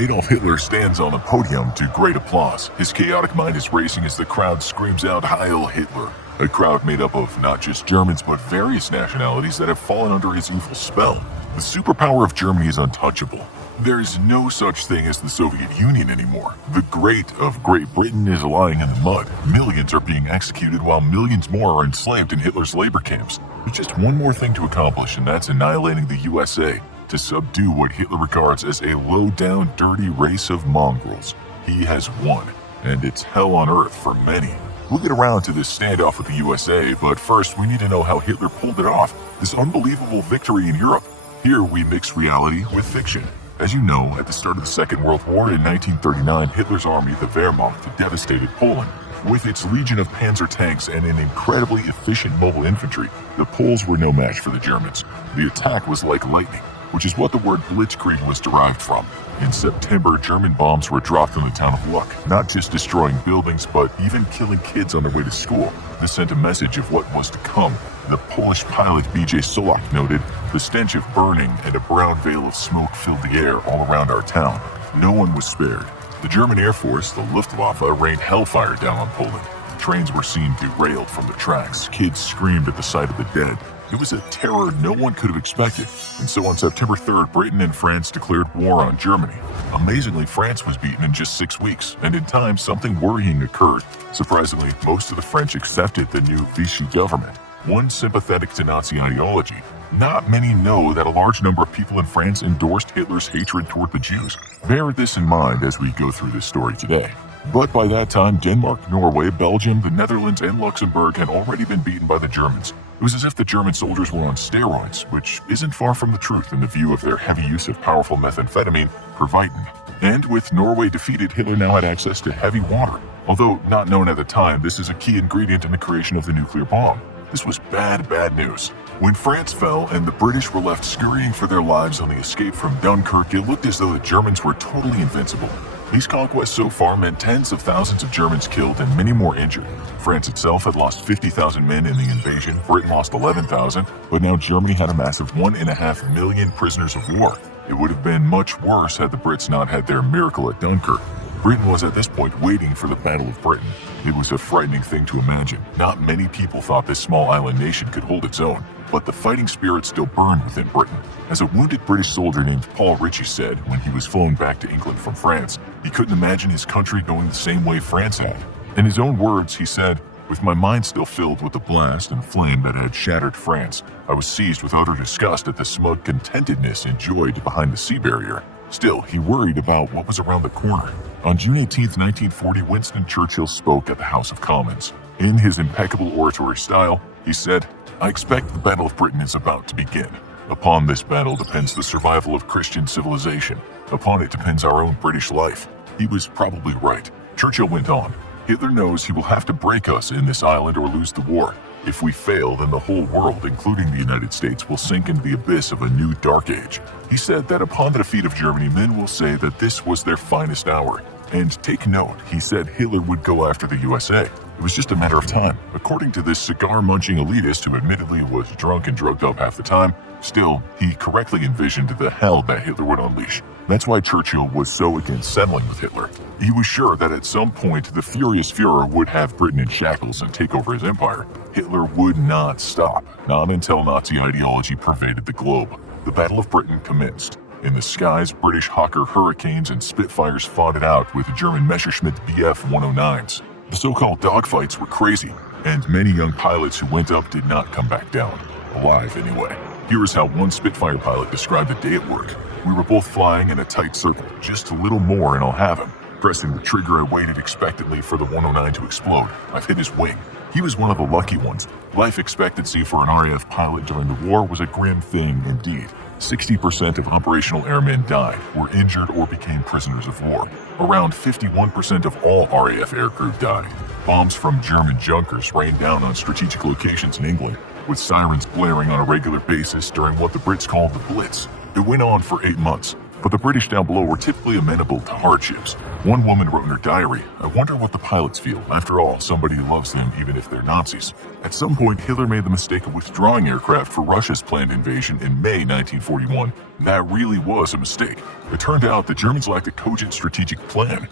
Adolf Hitler stands on a podium to great applause. His chaotic mind is racing as the crowd screams out Heil Hitler. A crowd made up of not just Germans but various nationalities that have fallen under his evil spell. The superpower of Germany is untouchable. There is no such thing as the Soviet Union anymore. The great of Great Britain is lying in the mud. Millions are being executed while millions more are enslaved in Hitler's labor camps. There's just one more thing to accomplish, and that's annihilating the USA to subdue what Hitler regards as a low-down, dirty race of mongrels. He has won, and it's hell on earth for many. We'll get around to this standoff with the USA, but first we need to know how Hitler pulled it off, this unbelievable victory in Europe. Here we mix reality with fiction. As you know, at the start of the Second World War in 1939, Hitler's army, the Wehrmacht, devastated Poland. With its legion of panzer tanks and an incredibly efficient mobile infantry, the Poles were no match for the Germans. The attack was like lightning, which is what the word Blitzkrieg was derived from. In September, German bombs were dropped on the town of Luck, not just destroying buildings, but even killing kids on their way to school. This sent a message of what was to come. The Polish pilot B.J. Solak noted, "The stench of burning and a brown veil of smoke filled the air all around our town. No one was spared." The German Air Force, the Luftwaffe, rained hellfire down on Poland. Trains were seen derailed from the tracks. Kids screamed at the sight of the dead. It was a terror no one could have expected. And so on September 3rd, Britain and France declared war on Germany. Amazingly, France was beaten in just 6 weeks, and in time, something worrying occurred. Surprisingly, most of the French accepted the new Vichy government, one sympathetic to Nazi ideology. Not many know that a large number of people in France endorsed Hitler's hatred toward the Jews. Bear this in mind as we go through this story today. But by that time, Denmark, Norway, Belgium, the Netherlands, and Luxembourg had already been beaten by the Germans. It was as if the German soldiers were on steroids, which isn't far from the truth in the view of their heavy use of powerful methamphetamine, Pervitin. And with Norway defeated, Hitler now had access to heavy water. Although not known at the time, this is a key ingredient in the creation of the nuclear bomb. This was bad news. When France fell and the British were left scurrying for their lives on the escape from Dunkirk, it looked as though the Germans were totally invincible. These conquests so far meant tens of thousands of Germans killed and many more injured. France itself had lost 50,000 men in the invasion, Britain lost 11,000, but now Germany had a massive 1.5 million prisoners of war. It would have been much worse had the Brits not had their miracle at Dunkirk. Britain was at this point waiting for the Battle of Britain. It was a frightening thing to imagine. Not many people thought this small island nation could hold its own, but the fighting spirit still burned within Britain. As a wounded British soldier named Paul Ritchie said when he was flown back to England from France, he couldn't imagine his country going the same way France had. In his own words, he said, "With my mind still filled with the blast and flame that had shattered France, I was seized with utter disgust at the smug contentedness enjoyed behind the sea barrier. Still, he worried about what was around the corner." On June 18, 1940, Winston Churchill spoke at the House of Commons. In his impeccable oratory style, he said, "I expect the Battle of Britain is about to begin. Upon this battle depends the survival of Christian civilization. Upon it depends our own British life." He was probably right. Churchill went on, "Hitler knows he will have to break us in this island or lose the war. If we fail, then the whole world, including the United States, will sink into the abyss of a new dark age." He said that upon the defeat of Germany, men will say that this was their finest hour. And take note, he said Hitler would go after the USA. It was just a matter of time. According to this cigar-munching elitist who admittedly was drunk and drugged up half the time, still, he correctly envisioned the hell that Hitler would unleash. That's why Churchill was so against settling with Hitler. He was sure that at some point the furious Führer would have Britain in shackles and take over his empire. Hitler would not stop, not until Nazi ideology pervaded the globe. The Battle of Britain commenced. In the skies, British Hawker Hurricanes and Spitfires fought it out with German Messerschmitt Bf 109s. The so-called dogfights were crazy, and many young pilots who went up did not come back down. Alive, anyway. Here is how one Spitfire pilot described the day at work. "We were both flying in a tight circle, just a little more and I'll have him. Pressing the trigger, I waited expectantly for the 109 to explode. I've hit his wing." He was one of the lucky ones. Life expectancy for an RAF pilot during the war was a grim thing indeed. 60% of operational airmen died, were injured, or became prisoners of war. Around 51% of all RAF aircrew died. Bombs from German junkers rained down on strategic locations in England, with sirens blaring on a regular basis during what the Brits called the Blitz. It went on for 8 months. But the British down below were typically amenable to hardships. One woman wrote in her diary, "I wonder what the pilots feel. After all, somebody loves them even if they're Nazis." At some point, Hitler made the mistake of withdrawing aircraft for Russia's planned invasion in May 1941. That really was a mistake. It turned out the Germans lacked a cogent strategic plan.